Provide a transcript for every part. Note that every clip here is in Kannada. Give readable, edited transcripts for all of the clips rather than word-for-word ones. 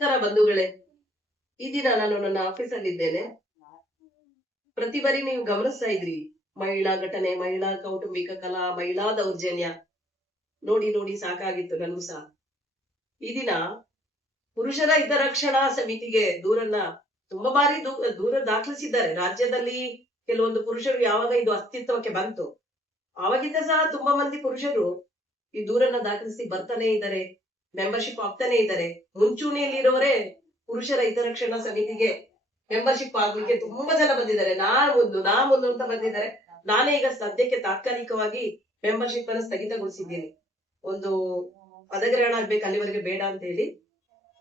ನಮಸ್ಕಾರ ಬಂಧುಗಳೇ. ಈ ದಿನ ನಾನು ನನ್ನ ಆಫೀಸಲ್ಲಿ ಇದ್ದೇನೆ. ಪ್ರತಿ ಬಾರಿ ನೀವು ಗಮನಿಸ್ತಾ ಇದ್ರಿ, ಮಹಿಳಾ ಘಟನೆ, ಮಹಿಳಾ ಕೌಟುಂಬಿಕ ಕಲಾ, ಮಹಿಳಾ ದೌರ್ಜನ್ಯ ನೋಡಿ ನೋಡಿ ಸಾಕಾಗಿತ್ತು ನನಗೂ ಸಹ. ಈ ದಿನ ಪುರುಷರ ಹಿತರಕ್ಷಣಾ ಸಮಿತಿಗೆ ದೂರನ್ನ ತುಂಬಾ ಬಾರಿ ದೂರ ದಾಖಲಿಸಿದ್ದಾರೆ. ರಾಜ್ಯದಲ್ಲಿ ಕೆಲವೊಂದು ಪುರುಷರು ಯಾವಾಗ ಇದು ಅಸ್ತಿತ್ವಕ್ಕೆ ಬಂತು ಆವಾಗಿಂದ ಸಹ ತುಂಬಾ ಮಂದಿ ಪುರುಷರು ಈ ದೂರನ್ನ ದಾಖಲಿಸಿ ಬರ್ತಾನೆ ಇದ್ದಾರೆ, ಮೆಂಬರ್ಶಿಪ್ ಆಗ್ತಾನೆ ಇದ್ದಾರೆ. ಮುಂಚೂಣಿಯಲ್ಲಿರುವವರೇ ಪುರುಷರ ಹಿತರಕ್ಷಣಾ ಸಮಿತಿಗೆ ಮೆಂಬರ್ಶಿಪ್ ಆಗ್ಲಿಕ್ಕೆ ತುಂಬಾ ಜನ ಬಂದಿದ್ದಾರೆ. ನಾ ಮುಂದು ಅಂತ ಬಂದಿದ್ದಾರೆ. ನಾನೇ ಈಗ ಸದ್ಯಕ್ಕೆ ತಾತ್ಕಾಲಿಕವಾಗಿ ಮೆಂಬರ್ಶಿಪ್ ಅನ್ನು ಸ್ಥಗಿತಗೊಳಿಸಿದ್ದೀನಿ. ಒಂದು ಪದಗ್ರಹಣ ಆಗ್ಬೇಕು, ಅಲ್ಲಿವರೆಗೆ ಬೇಡ ಅಂತ ಹೇಳಿ.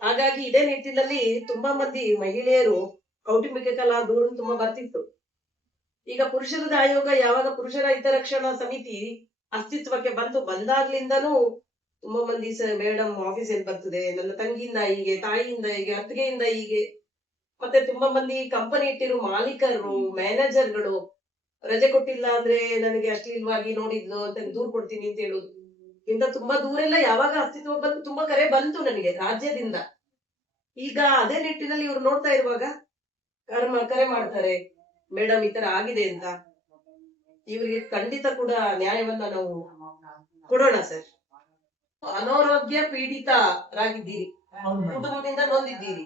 ಹಾಗಾಗಿ ಇದೇ ನಿಟ್ಟಿನಲ್ಲಿ ತುಂಬಾ ಮಂದಿ ಮಹಿಳೆಯರು ಕೌಟುಂಬಿಕ ಕಲಾ ದೂರ ತುಂಬಾ ಬರ್ತಿತ್ತು. ಈಗ ಪುರುಷರದ ಆಯೋಗ ಯಾವಾಗ ಪುರುಷರ ಹಿತರಕ್ಷಣಾ ಸಮಿತಿ ಅಸ್ತಿತ್ವಕ್ಕೆ ಬಂದಾಗ್ಲಿಂದನೂ ತುಂಬಾ ಮಂದಿ ಮೇಡಮ್ ಆಫೀಸ್ ಎಲ್ಲಿ ಬರ್ತದೆ, ನನ್ನ ತಂಗಿಯಿಂದ ಹೀಗೆ, ತಾಯಿಯಿಂದ ಹೀಗೆ, ಅತ್ತಿಗೆಯಿಂದ ಹೀಗೆ, ಮತ್ತೆ ತುಂಬಾ ಮಂದಿ ಕಂಪನಿ ಇಟ್ಟಿರೋ ಮಾಲೀಕರು, ಮ್ಯಾನೇಜರ್ಗಳು ರಜೆ ಕೊಟ್ಟಿಲ್ಲ ಅಂದ್ರೆ ನನಗೆ ಅಶ್ಲೀಲವಾಗಿ ನೋಡಿದ್ಲು ಅಂತ ದೂರ್ ಕೊಡ್ತೀನಿ ಅಂತ ಹೇಳುದು. ಇಂತ ತುಂಬಾ ದೂರೆಲ್ಲ ಯಾವಾಗ ಅಸ್ತಿತ್ವ ಬಂತು, ತುಂಬಾ ಕರೆ ಬಂತು ನನಗೆ ರಾಜ್ಯದಿಂದ. ಈಗ ಅದೇ ನಿಟ್ಟಿನಲ್ಲಿ ಇವ್ರು ನೋಡ್ತಾ ಇರುವಾಗ ಕರೆ ಮಾಡ್ತಾರೆ, ಮೇಡಮ್ ಈ ತರ ಆಗಿದೆ ಅಂತ. ಇವರಿಗೆ ಖಂಡಿತ ಕೂಡ ನ್ಯಾಯವನ್ನ ನಾವು ಕೊಡೋಣ ಸರ್. ಅನಾರೋಗ್ಯ ಪೀಡಿತರಾಗಿದ್ದೀರಿ, ಕುಟುಂಬದಿಂದ ನೊಂದಿದ್ದೀರಿ,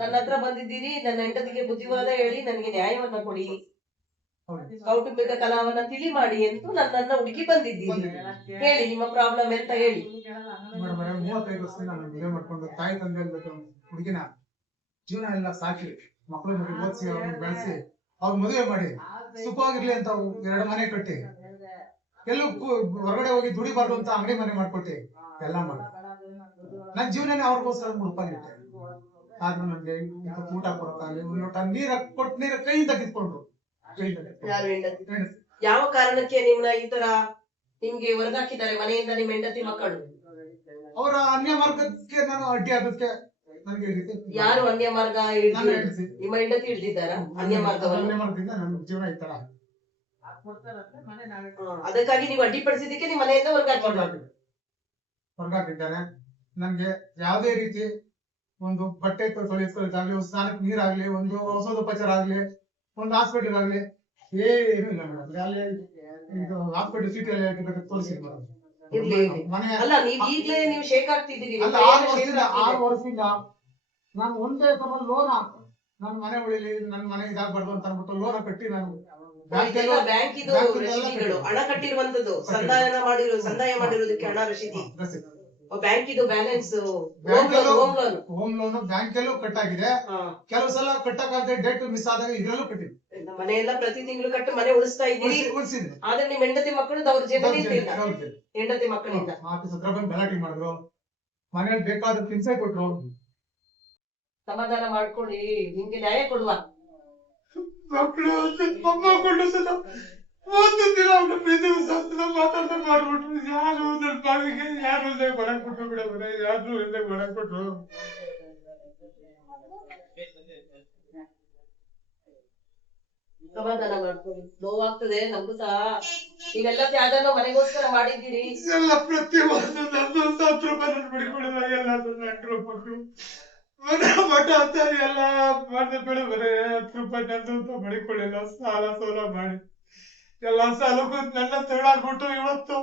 ನನ್ನ ಹತ್ರ ಬಂದಿದ್ದೀರಿ, ನನ್ನ ಹೆಂಡತಿಗೆ ಬುದ್ಧಿವಾದ ಹೇಳಿ ನನಗೆ ನ್ಯಾಯವನ್ನ ಕೊಡಿ, ಕೌಟುಂಬಿಕ ಕಲಾವನ್ನ ತಿಳಿ ಮಾಡಿ ಎಂದು ನನ್ನನ್ನ ಹುಡುಕಿ ಬಂದಿದ್ದೀರಿ. ಹೇಳಿ ನಿಮ್ಮ ಪ್ರಾಬ್ಲಮ್ ಎಂತ ಹೇಳಿ. 35 ವರ್ಷ ನಾನು ಮದುವೆ ಮಾಡ್ಕೊಂಡು ತಾಯಿ ತಂದೆ ಹುಡುಗಿನ ಜೀವನ ಎಲ್ಲ ಸಾಕಿ ಮಕ್ಕಳು ಓದಿಸಿ ಅವ್ರನ್ನ ಬೆಳೆಸಿ ಅವ್ರ ಮದುವೆ ಮಾಡಿ ಸುಖವಾಗಿರ್ಲಿ ಅಂತ 2 ಮನೆ ಕಟ್ಟಿ ಎಲ್ಲೂ ಹೊರಗಡೆ ಹೋಗಿ ದುಡಿಬಾರ್ದು ಅಂತ ಅಂಗಡಿ ಮನೆ ಮಾಡ್ಕೊಟ್ಟಿ ಎಲ್ಲ ಮಾಡಿ ನನ್ ಜೀವನನೇ ಅವ್ರಿಗೋಸ್ಕರ ಮುಡುಪಾಗಿಟ್ಟೆ. ಆದ್ರೂ ನನ್ಗೆ ಊಟ ಕೊಡಕ್ಕಾಗಲಿ, ಒಂದು ಲೋಟ ನೀರ ಕೊಟ್ಟು ನೀರ ಕೈಯಿಂದ ಕಿತ್ಕೊಂಡ್ರು. ಯಾವ ಕಾರಣಕ್ಕೆ ನಿಮ್ನ ಈ ತರ ನಿಮ್ಗೆ ಹೊರಗಾಕಿದ್ದಾರೆ ಮನೆಯಿಂದ ನಿಮ್ಮ ಹೆಂಡತಿ ಮಕ್ಕಳು? ಅವರ ಅನ್ಯ ಮಾರ್ಗಕ್ಕೆ ನಾನು ಅಡ್ಡಿ ಆಗೋದಕ್ಕೆ ನನಗೆ ಯಾರು ಅನ್ಯ ಮಾರ್ಗ ನಿಮ್ಮ ಹೆಂಡತಿ ಹಿಡಿದಿದ್ದಾರ? ಅನ್ಯ ಮಾರ್ಗದಿಂದ ನನ್ನ ಜೀವನ ಈ ತರ ಅದಕ್ಕಾಗಿ ನೀವು ಅಡ್ಡಿಪಡಿಸಿದಕ್ಕೆ ನಿಮ್ಮ ಮನೆಯಿಂದ ಹೊರಗಾಕಿದ್ದಾರೆ. ನನ್ಗೆ ಯಾವುದೇ ರೀತಿ ಒಂದು ಬಟ್ಟೆ ತೊಳೆಸ್ಕೊಳ್ಳೋದಾಗ್ಲಿ, ಒಂದು ಸ್ನಾನಕ್ಕೆ ನೀರಾಗ್ಲಿ, ಒಂದು ಔಷಧೋಪಚಾರ ಆಗ್ಲಿ, ಒಂದು ಹಾಸ್ಪಿಟಲ್ ಆಗ್ಲಿ ಏನು ಇಲ್ಲ ಮೇಡಮ್. ಅಲ್ಲಿ ಇದು ಹಾಸ್ಪಿಟಲ್ ಸಿಟಿಯಲ್ಲಿ ತೋರಿಸಿದ್ ಮೇಡಮ್. ಅಲ್ಲ, ಈಗಲೇ ನೀವು ಶೇಕ್ ಆಗ್ತಿದ್ದೀರಿ. 6 ವರ್ಷದಿಂದ ನಾನು ಒಂದೇ ಸಲ ಲೋನ್ ನನ್ನ ಮನೆ ಉಳಿಲಿ, ನನ್ನ ಮನೆ ಇದಾಗಬಾರ್ದು ಅಂತ ಅನ್ಬಿಟ್ಟು ಲೋನ್ ಕಟ್ಟಿ ನಾನು ಬ್ಯಾಂಕ್ ಇದು ರಶೀದಿಗಳು ಹಣ ಕಟ್ಟಿರುವಂತದ್ದು, ಸಂದಾಯ ಮಾಡಿರೋದಕ್ಕೆ ಹಣ ರಶೀದಿ, ಬ್ಯಾಂಕ್ ಇದು ಬ್ಯಾಲೆನ್ಸ್, ಹೋಮ್ ಲೋನ್ ಬ್ಯಾಂಕಲ್ಲೂ ಕಟ್ಟಾಗಿದೆ. ಕೆಲವು ಸಲ ಕಟ್ಟಕ್ಕಾಗದೆ ಡೇಟ್ ಮಿಸ್ ಆದಾಗ ಇದರಲ್ಲೂ ಕಟ್ಟಿದ್ವಿ. ಮನೆಯೆಲ್ಲ ಪ್ರತಿ ತಿಂಗಳು ಕಟ್ಟು ಮನೆ ಉಳಿಸ್ತಾ ಇದ್ದೀರಿ. ಆದ್ರೆ ನಿಮ್ ಹೆಂಡತಿ ಮಕ್ಕಳು ದೌರ್ಜನ್ಯ ಹೆಂಡತಿ ಮಕ್ಕಳಿಂದ ಆಫೀಸ್ ಹತ್ರ ಬಂದು ಗಲಾಟೆ ಮಾಡಿದ್ರು, ಮನೇಲಿ ಬೇಕಾದ ಹಿಂಸೆ ಕೊಟ್ರು. ಸಮಾಧಾನ ಮಾಡ್ಕೊಳ್ಳಿ, ನಿಮ್ಗೆ ನ್ಯಾಯ ಕೊಡುವ. ಮಕ್ಕಳು ಮೊಮ್ಮಕ್ಕಳು ಸಹ ಒಂದು ದಿನ ಅವ್ರ ಪ್ರೀತಿ ಮಾತಾಡ್ತಾ ಮಾಡ್ಬಿಟ್ರು. ಯಾರು ನನ್ನ ಬಾವಿಗೆ ಯಾರು ಬರಕ್ ಕೊಟ್ರು ಬಿಡೋದ್ರೆ, ಯಾರು ಬರಕ್ ಕೊಟ್ರು. ಸಮಾಧಾನ ಮಾಡ್ಕೊಳ್ಳಿ, ನೋವಾಗ್ತದೆ ನಮಗೂ ಸಹ. ನೀವೆಲ್ಲ ತ್ಯಾಗನೂ ಮನೆಗೋಸ್ಕರ ಮಾಡಿದ್ದೀರಿ. ಎಲ್ಲ ಪ್ರತಿ ವರ್ಷ ನಂದು 10 ರೂಪಾಯಿ ಬಿಡ್ಕೊಳ್ಳಿಲ್ಲ. ಎಲ್ಲ ನೆಂಟರು ಮಕ್ಕಳು ಮಠ ಅಂತ ಎಲ್ಲ ಮಾಡಿದ ಬೆಳೆ ಬರೇ 10 ರೂಪಾಯಿ ನಂದು ಮಡಿಕೊಳ್ಳಿಲ್ಲ. ಸಾಲ ಸೋಲ ಮಾಡಿ ಎಲ್ಲ ಸಾಲಕ್ಕೂ ನನ್ನ ತೆಳಾಗ್ಬಿಟ್ಟು ಇವತ್ತು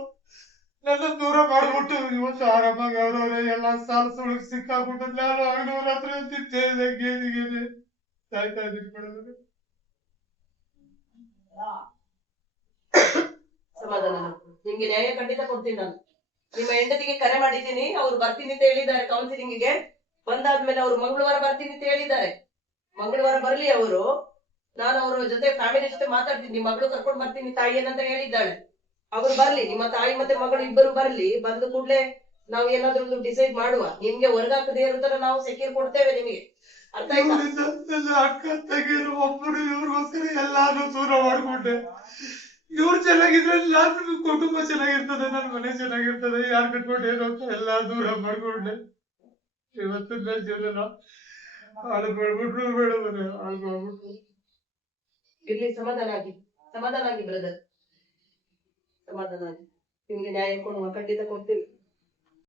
ನನ್ನ ದೂರ ಮಾಡ್ಬಿಟ್ಟು ಇವತ್ತು ಆರಾಮಾಗಿ ಅವ್ರವ್ರೆ ಎಲ್ಲ ಸಾಲ ಸುಳಿಗೆ ಸಿಕ್ಕಾಗ್ಬಿಟ್ಟು ನಾನು ಅಂಗಡಿಯವ್ರ ಹತ್ರ ತಿಂತೇನೆ ಗೇದಿಗೆ ಸಾಯ್ತಾ ಇದ್ದೀನಿ ಮೇಡಮ್. ಸಮಾಧಾನ, ನಿಮ್ಗೆ ನ್ಯಾಯ ಖಂಡಿತ ಕೊಡ್ತೀನಿ ನಾನು. ನಿಮ್ಮ ಹೆಂಡತಿಗೆ ಕರೆ ಮಾಡಿದ್ದೀನಿ, ಅವ್ರು ಬರ್ತೀನಿ ಅಂತ ಹೇಳಿದ್ದಾರೆ ಕೌನ್ಸಿಲಿಂಗ್ಗೆ. ಬಂದಾದ್ಮೇಲೆ ಅವ್ರು ಮಂಗಳವಾರ ಬರ್ತೀನಿ ಅಂತ ಹೇಳಿದ್ದಾರೆ. ಮಂಗಳವಾರ ಬರ್ಲಿ ಅವರು, ನಾನು ಅವ್ರ ಜೊತೆ ಫ್ಯಾಮಿಲಿ ಜೊತೆ ಮಾತಾಡ್ತೀನಿ. ನಿಮ್ಮ ಮಗಳು ಕರ್ಕೊಂಡು ಬರ್ತೀನಿ ತಾಯಿಯನ್ನಂತ ಹೇಳಿದ್ದಾಳೆ. ಅವ್ರು ಬರ್ಲಿ, ನಿಮ್ಮ ತಾಯಿ ಮತ್ತೆ ಮಗಳು ಇಬ್ಬರು ಬರ್ಲಿ. ಬಂದ ಕೂಡ್ಲೆ ನಾವು ಏನಾದ್ರೂ ಒಂದು ಡಿಸೈಡ್ ಮಾಡುವ. ನಿಮ್ಗೆ ಹೊರಗಾಕದೇ ಇರೋ ತರ ನಾವು ಸೆಕ್ಯೂರ್ ಕೊಡ್ತೇವೆ ನಿಮಗೆ, ಅರ್ಥ ಆಯ್ತಾ? ಅಕ್ಕ ತಂಗಿರು ಒಬ್ಬರು ಇವ್ರಿಗೋಸ್ಕರ ಎಲ್ಲಾನು ದೂರ ಮಾಡ್ಕೊಂಡೆ. ಇವ್ರು ಚೆನ್ನಾಗಿದ್ರೆ ನನ್ನ ಕುಟುಂಬ ಚೆನ್ನಾಗಿರ್ತದೆ, ನನ್ನ ಮನೆ ಚೆನ್ನಾಗಿರ್ತದೆ, ಯಾರು ಕಟ್ಕೊಂಡು ಏನೋ ಅಂತ ಎಲ್ಲಾ ದೂರ ಮಾಡ್ಕೊಂಡೆ. ಇವತ್ತು ನನ್ನ ಜೀವನ ಹಾಳು ಮಾಡ್ಬಿಟ್ರು ಮೇಡಮ್, ಹಾಳು ಮಾಡ್ಬಿಟ್ರು. ಇರ್ಲಿ, ಸಮಾಧಾನ ಆಗಿ ಬ್ರದರ್, ಸಮಾಧಾನ ಆಗಿ. ನಿಮ್ಗೆ ನ್ಯಾಯ ಕೊಡುವ, ಖಂಡಿತ ಕೊಡ್ತೀವಿ.